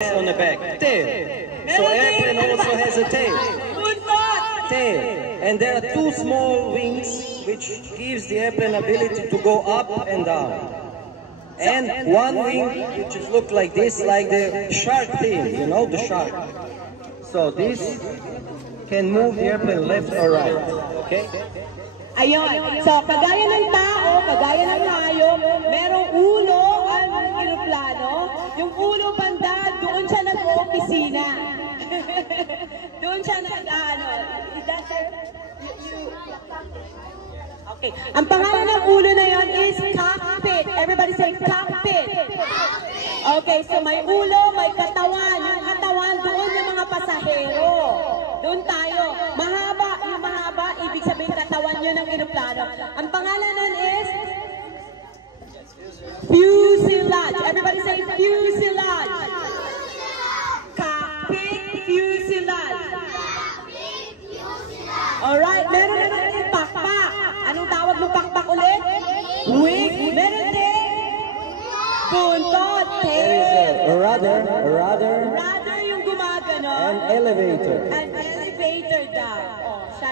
on the back. Tail. So airplane also has a tail. Tail. And there are two small wings which gives the airplane ability to go up and down. And one wing which is look like this, like the shark thing, you know, the shark. So this can move the airplane left or right. Okay? Ayun. So, kagaya ng tao, kagaya ng hayop, merong ulo ang aeroplano. Yung ulo banda, doon siya nag-opisina. Doon siya Okay. Ang pangalan ng ulo na yon is cockpit. Everybody say cockpit. Okay, so may ulo, may katawan. Yung katawan, doon yung mga pasahero. Doon tayo. Mahaba, yung mahaba, ibig sabihin katawan yun ng aeroplano. Ang pangalan nun is fuselage. Everybody say fuselage. Cockpit, fuselage. Alright, meron na natin pakpak. Anong tawag ng pakpak ulit? Wing. Meron din buntot. Rudder. Rudder yung gumagano. An elevator. An elevator daw.